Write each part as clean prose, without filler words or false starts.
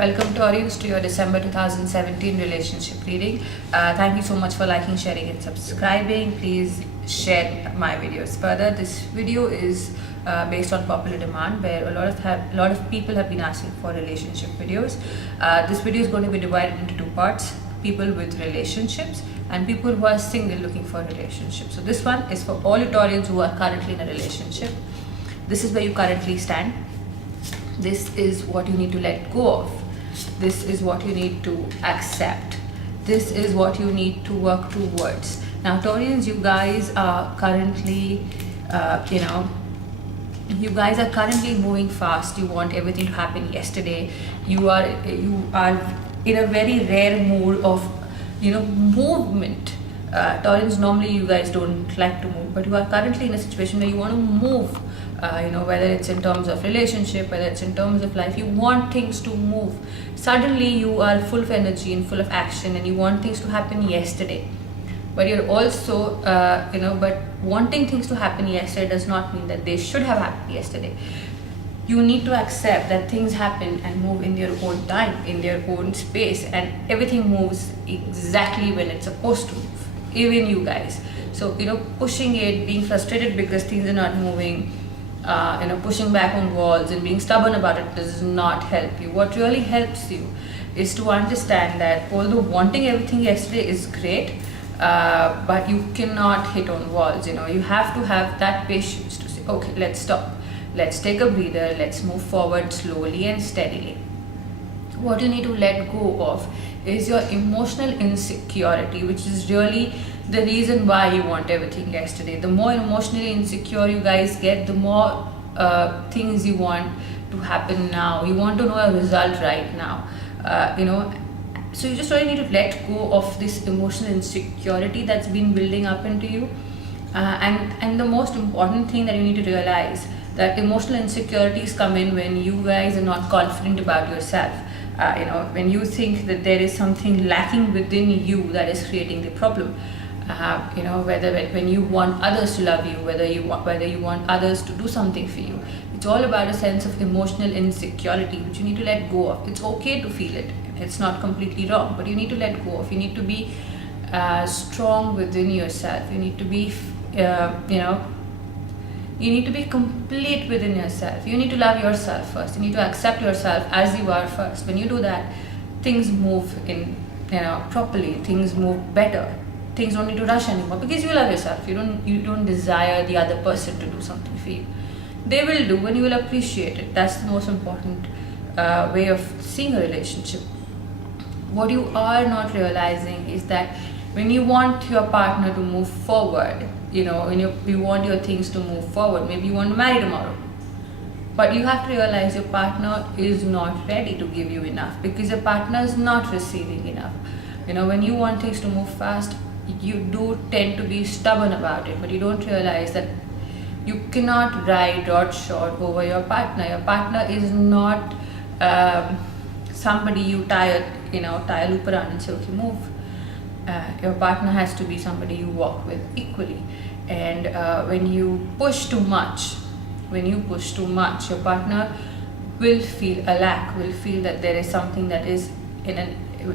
Welcome Taurus to your December 2017 relationship reading. Thank you so much for liking, sharing and subscribing. Please share my videos further. This video is based on popular demand where a lot of people have been asking for relationship videos. This video is going to be divided into two parts: people with relationships and people who are single looking for relationships. So this one is for all Taurians who are currently in a relationship. This is where you currently stand. This is what you need to let go of. This is what you need to accept. This is what you need to work towards. Now, Taurians, you guys are currently, you guys are currently moving fast. You want everything to happen yesterday. You are in a very rare mood of, movement. Taurians, normally you guys don't like to move, but you are currently in a situation where you want to move. Whether it's in terms of relationship, whether it's in terms of life, you want things to move. Suddenly you are full of energy and full of action and you want things to happen yesterday. But you're also, but wanting things to happen yesterday does not mean that they should have happened yesterday. You need to accept that things happen and move in their own time, in their own space, and everything moves exactly when it's supposed to move, even you guys. So, pushing it, being frustrated because things are not moving, pushing back on walls and being stubborn about it does not help you. What really helps you is to understand that although wanting everything yesterday is great, but you cannot hit on walls. You have to have that patience to say, okay, let's stop. Let's take a breather. Let's move forward slowly and steadily. What you need to let go of is your emotional insecurity, which is really the reason why you want everything yesterday. The more emotionally insecure you guys get, the more things you want to happen now. You want to know a result right now. So you just really need to let go of this emotional insecurity that's been building up into you. And the most important thing that you need to realize, that emotional insecurities come in when you guys are not confident about yourself. When you think that there is something lacking within you that is creating the problem. Whether when you want others to love you, whether you want others to do something for you. It's all about a sense of emotional insecurity, which you need to let go of. It's okay to feel it. It's not completely wrong, but you need to let go of. You need to be strong within yourself. You need to be, you need to be complete within yourself. You need to love yourself first. You need to accept yourself as you are first. When you do that, things move in, properly. Things move better. Things don't need to rush anymore because you love yourself. You don't desire the other person to do something for you. They will do and you will appreciate it. That's the most important way of seeing a relationship. What you are not realizing is that when you want your partner to move forward, when you want your things to move forward, maybe you want to marry tomorrow, but you have to realize your partner is not ready to give you enough because your partner is not receiving enough. When you want things to move fast, you do tend to be stubborn about it, but you don't realize that you cannot ride short over your partner. Your partner is not somebody you tie a loop around and say, okay, move. Your partner has to be somebody you walk with equally. And when you push too much, your partner will feel a lack, will feel that there is something that is in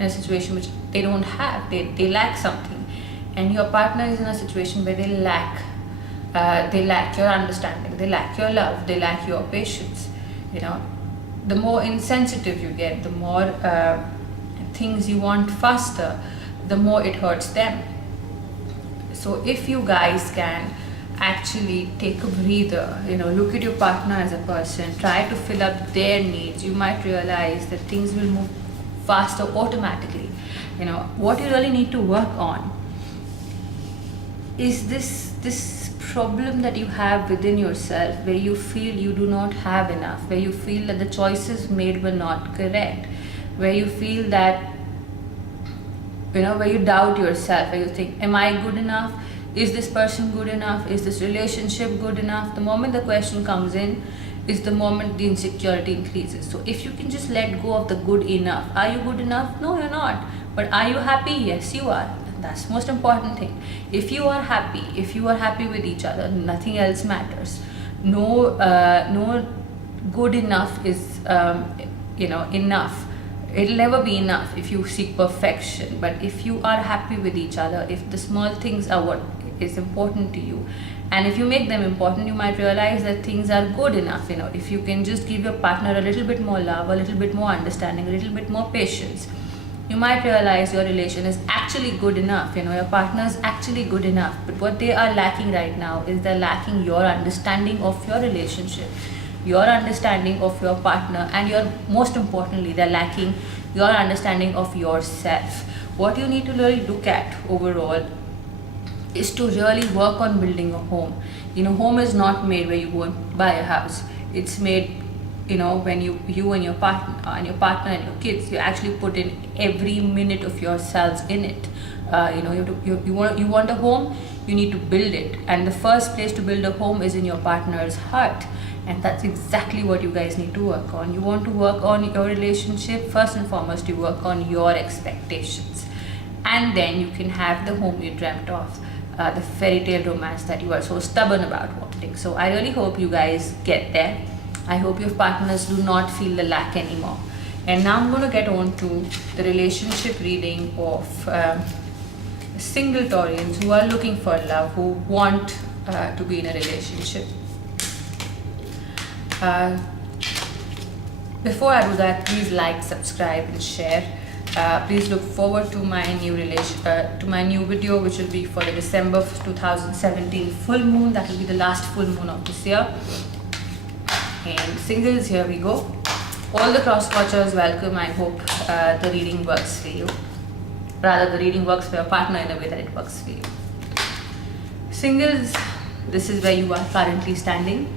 a situation which they don't have. They lack something. And your partner is in a situation where they lack your understanding, they lack your love, they lack your patience. The more insensitive you get, the more things you want faster, the more it hurts them. So if you guys can actually take a breather, look at your partner as a person, try to fill up their needs, you might realize that things will move faster automatically. What you really need to work on is this problem that you have within yourself, where you feel you do not have enough, where you feel that the choices made were not correct, where you feel that, where you doubt yourself, where you think, am I good enough? Is this person good enough? Is this relationship good enough? The moment the question comes in is the moment the insecurity increases. So if you can just let go of the good enough. Are you good enough? No, you're not. But are you happy? Yes, you are. That's the most important thing. If you are happy with each other, nothing else matters. No good enough is enough it'll never be enough if you seek perfection. But if you are happy with each other, if the small things are what is important to you, and if you make them important, you might realize that things are good enough. If you can just give your partner a little bit more love, a little bit more understanding, a little bit more patience, you might realize your relation is actually good enough. Your partner is actually good enough. But what they are lacking right now is they're lacking your understanding of your relationship, your understanding of your partner, and most importantly, they're lacking your understanding of yourself. What you need to really look at overall is to really work on building a home. Home is not made where you go and buy a house. It's made, when you and your partner and your kids, you actually put in every minute of yourselves in it. You want a home, you need to build it, and the first place to build a home is in your partner's heart. And that's exactly what you guys need to work on. You want to work on your relationship, first and foremost, you work on your expectations. And then you can have the home you dreamt of, the fairy tale romance that you are so stubborn about wanting. So I really hope you guys get there. I hope your partners do not feel the lack anymore. And now I'm going to get on to the relationship reading of single Taurians who are looking for love, who want to be in a relationship. Before I do that, please like, subscribe, and share. Please look forward to my new video, which will be for the December 2017 full moon. That will be the last full moon of this year. And singles, here we go. All the cross watchers, welcome. I hope the reading works for you. Rather, the reading works for your partner in a way that it works for you. Singles, this is where you are currently standing.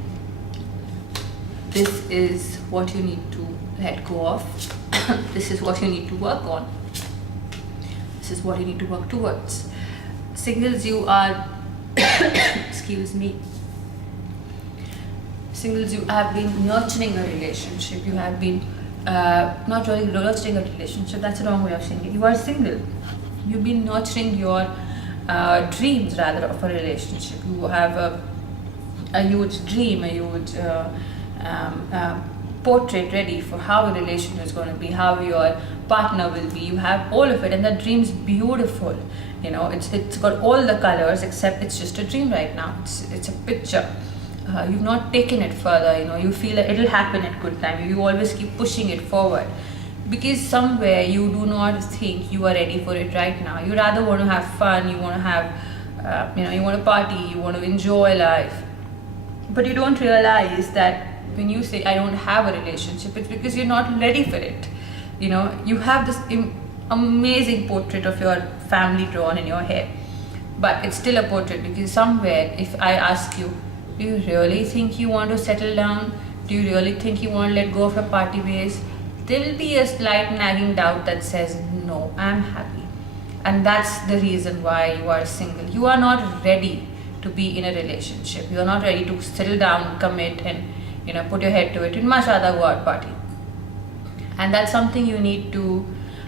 This is what you need to let go of. This is what you need to work on. This is what you need to work towards. Singles, you are excuse me. Singles, you have been nurturing a relationship. You have been not really nurturing a relationship. That's the wrong way of saying it. You are single. You've been nurturing your dreams rather of a relationship. You have a huge dream, a huge portrait ready for how a relation is going to be, how your partner will be. You have all of it, and the dream's beautiful. It's got all the colors, except it's just a dream right now. It's a picture. You've not taken it further. You feel that it'll happen at good time. You always keep pushing it forward because somewhere you do not think you are ready for it right now. You rather want to have fun. You want to have, you want to party. You want to enjoy life, but you don't realize that when you say I don't have a relationship, it's because you're not ready for it. You have this amazing portrait of your family drawn in your head, but it's still a portrait because somewhere, if I ask you, do you really think you want to settle down? Do you really think you want to let go of your party ways? There will be a slight nagging doubt that says, no, I'm happy. And that's the reason why you are single. You are not ready to be in a relationship. You are not ready to settle down, commit, and put your head to it. You'd much rather go out party. And that's something you need to,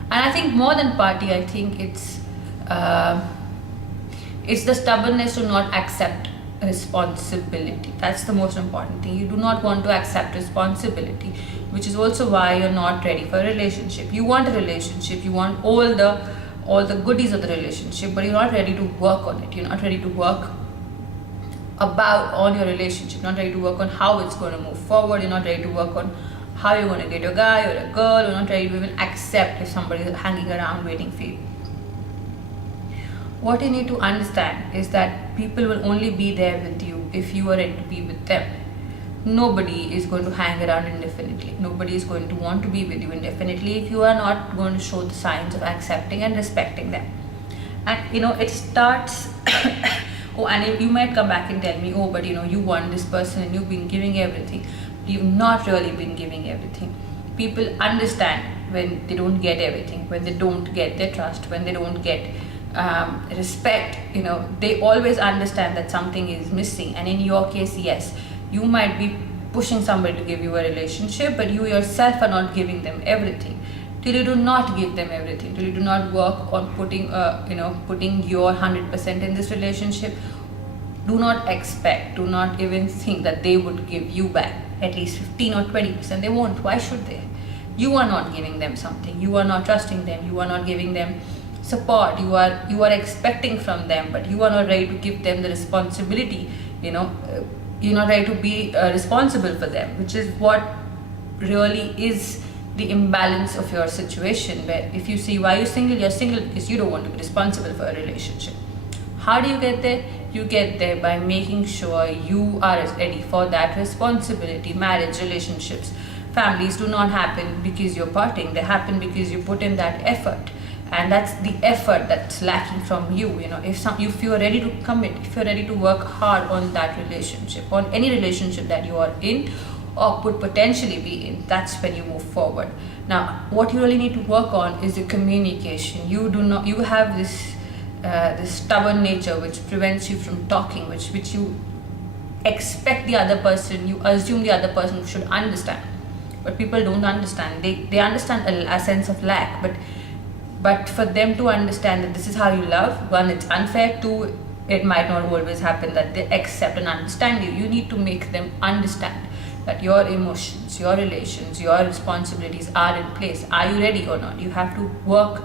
and I think more than party, I think it's the stubbornness to not accept responsibility. That's the most important thing. You do not want to accept responsibility, which is also why you're not ready for a relationship. You want a relationship, you want all the goodies of the relationship, but you're not ready to work on it. You're not ready to work on your relationship. You're not ready to work on how it's going to move forward. You're not ready to work on how you're going to get a guy or a girl. You're not ready to even accept if somebody is hanging around waiting for you. What you need to understand is that people will only be there with you if you are ready to be with them. Nobody is going to hang around indefinitely. Nobody is going to want to be with you indefinitely if you are not going to show the signs of accepting and respecting them. And it starts oh, and you might come back and tell me, oh, but you want this person and you've been giving everything. You've not really been giving everything. People understand when they don't get everything, when they don't get their trust, when they don't get respect. They always understand that something is missing. And in your case, yes, you might be pushing somebody to give you a relationship, but you yourself are not giving them everything. Till you do not give them everything, till you do not work on putting your 100% in this relationship, do not expect, do not even think that they would give you back at least 15 or 20%. They won't. Why should they? you are not giving them something, you are not trusting them, you are not giving them support, you are expecting from them, but you are not ready to give them the responsibility, you're not ready to be responsible for them, which is what really is the imbalance of your situation. Where if you see why you're single because you don't want to be responsible for a relationship. How do you get there? You get there by making sure you are ready for that responsibility. Marriage, relationships, families do not happen because you're partying, they happen because you put in that effort. And that's the effort that's lacking from you. If you're ready to commit, if you're ready to work hard on that relationship, on any relationship that you are in or could potentially be in, that's when you move forward. Now, what you really need to work on is the communication. You have this stubborn nature which prevents you from talking, which you expect the other person, you assume the other person should understand, but people don't understand. They understand a sense of lack, but for them to understand that this is how you love, one, it's unfair, two, it might not always happen that they accept and understand you. You need to make them understand that your emotions, your relations, your responsibilities are in place. Are you ready or not? You have to work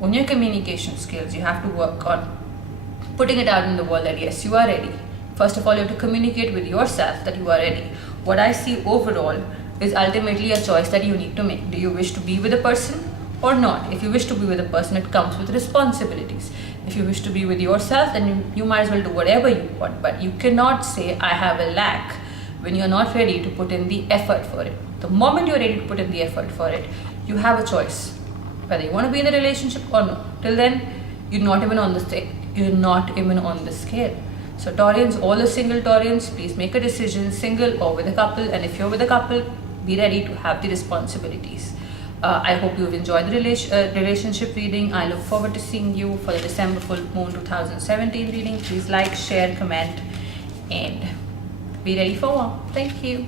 on your communication skills. You have to work on putting it out in the world that yes, you are ready. First of all, you have to communicate with yourself that you are ready. What I see overall is ultimately a choice that you need to make. Do you wish to be with a person or not? If you wish to be with a person, it comes with responsibilities. If you wish to be with yourself, then you might as well do whatever you want. But you cannot say, I have a lack, when you're not ready to put in the effort for it. The moment you're ready to put in the effort for it, you have a choice whether you want to be in a relationship or not. Till then, you're not even on the scale. So Taurians, all the single Taurians, please make a decision, single or with a couple. And if you're with a couple, be ready to have the responsibilities. I hope you've enjoyed the relationship reading. I look forward to seeing you for the December full moon 2017 reading. Please like, share, comment, and be ready for more. Thank you.